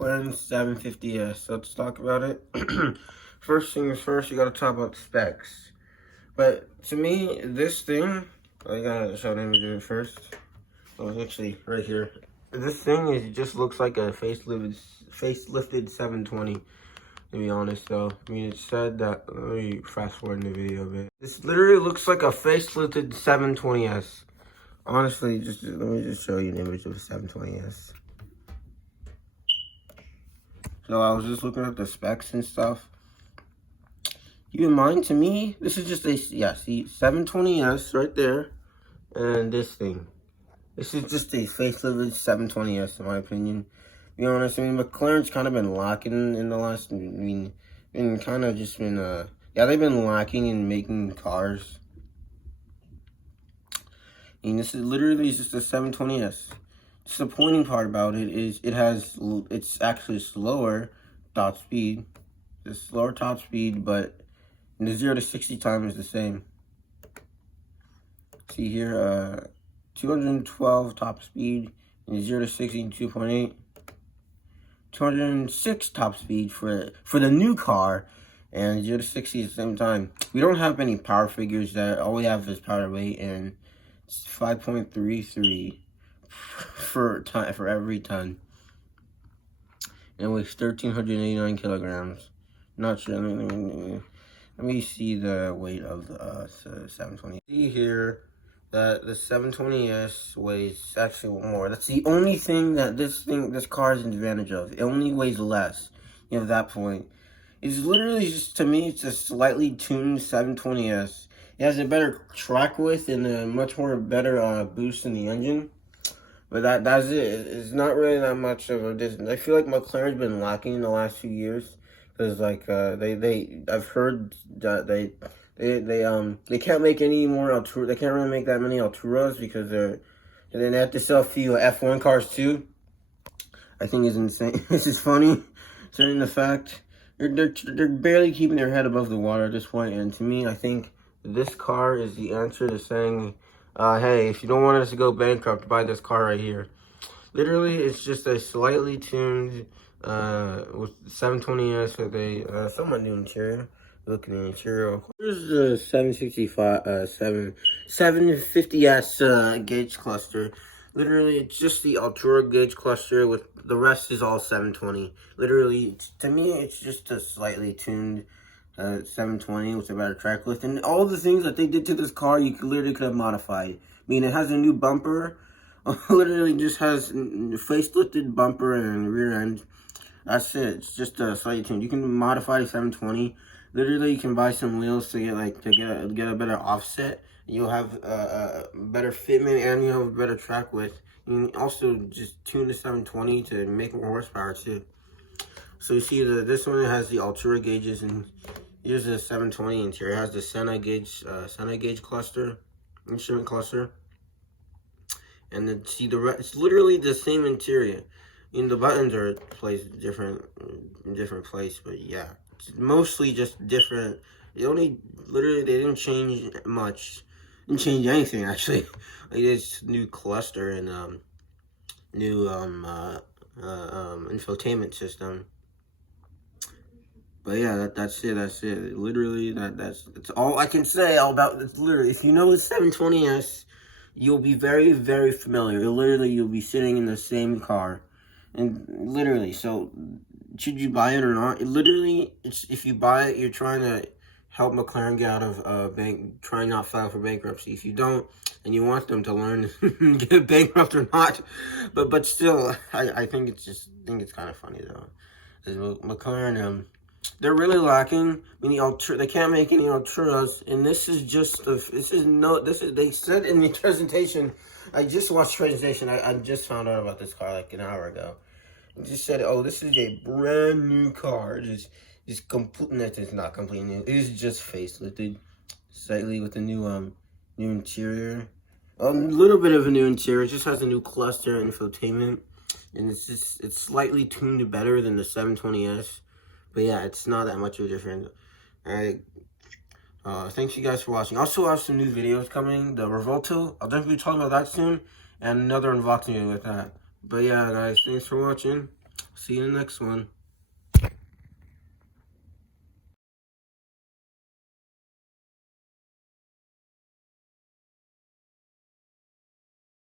McLaren 750S. Let's talk about it. First things first, you gotta talk about specs. But to me, this thing, I gotta show the image of it first. Oh, it's actually right here. This thing just looks like a facelifted 720. To be honest, though, I mean, it said that. Let me fast forward in the video a bit. This literally looks like a facelifted 720S. Honestly, let me just show you an image of a 720S. So I was just looking at the specs and stuff. Keep in mind, to me, this is just a, yeah, see, 720S right there, and this thing. This is just a facelifted 720S, in my opinion. To be honest, I mean, McLaren's kind of been lacking in the last, yeah, they've been lacking in making cars. I mean, this is literally just a 720S. Disappointing part about it is it's actually slower top speed. It's slower top speed, but the 0 to 60 time is the same. See here, 212 top speed, and 0 to 60 2.8. 206 top speed for the new car, and 0 to 60 at the same time. We don't have any power figures. All we have is power weight, and it's 5.33 for every ton. And it weighs 1,389 kilograms. Not sure. Let me see the weight of the 720. See here that the 720S weighs actually more. That's the only thing that this car is an advantage of. It only weighs less. You have that point. It's literally just, to me, it's a slightly tuned 720S. It has a better track width and a much more better boost in the engine. But that's it. It's not really that much of a distance. I feel like McLaren's been lacking in the last few years. Because like I've heard that they can't make any more Altura. They can't really make that many Alturas because they have to sell a few F1 cars too. I think is insane. This is funny, considering the fact they're barely keeping their head above the water at this point. And to me, I think this car is the answer to saying, hey, if you don't want us to go bankrupt, buy this car right here. Literally, it's just a slightly tuned with 720S with a somewhat new interior. Look at the interior. Here's the 750S gauge cluster. Literally, it's just the Altura gauge cluster with the rest is all 720. Literally, to me, it's just a slightly tuned 720 with a better track width. And all the things that they did to this car, you literally could have modified. I mean, it has a new bumper. Literally just has facelifted bumper and rear end. That's it. It's just a slightly tuned. You can modify the 720. Literally, you can buy some wheels to get a better offset. You'll have a better fitment and you'll have a better track width. You can also just tune the 720 to make more horsepower too. So you see this one has the Altura gauges, and here's the 720 interior. It has the Senna gauge cluster, instrument cluster. And then see it's literally the same interior. And the buttons are placed in different place, but yeah, it's mostly just different. They didn't change much. Didn't change anything actually. Like this new cluster and new infotainment system. But yeah, that's it. Literally, that's all I can say all about this. Literally, if you know the 720S, you'll be very, very familiar. You'll be sitting in the same car. And literally, so should you buy it or not? If you buy it, you're trying to help McLaren get out of try not file for bankruptcy. If you don't, and you want them to learn get bankrupt or not, but still, I think it's kind of funny though. McLaren, they're really lacking. I mean, they can't make any Alturas, and they said in the presentation. I just watched the presentation. I just found out about this car like an hour ago. It just said, oh, this is a brand new car. It's not completely new. It is just facelifted slightly with a new interior. A little bit of a new interior. It just has a new cluster and infotainment. And it's slightly tuned better than the 720S. But yeah, it's not that much of a difference. Alright. Thanks you guys for watching. I also have some new videos coming. The Revolto, I'll definitely be talking about that soon. And another unboxing video with that. But yeah, guys, thanks for watching. See you in the next one.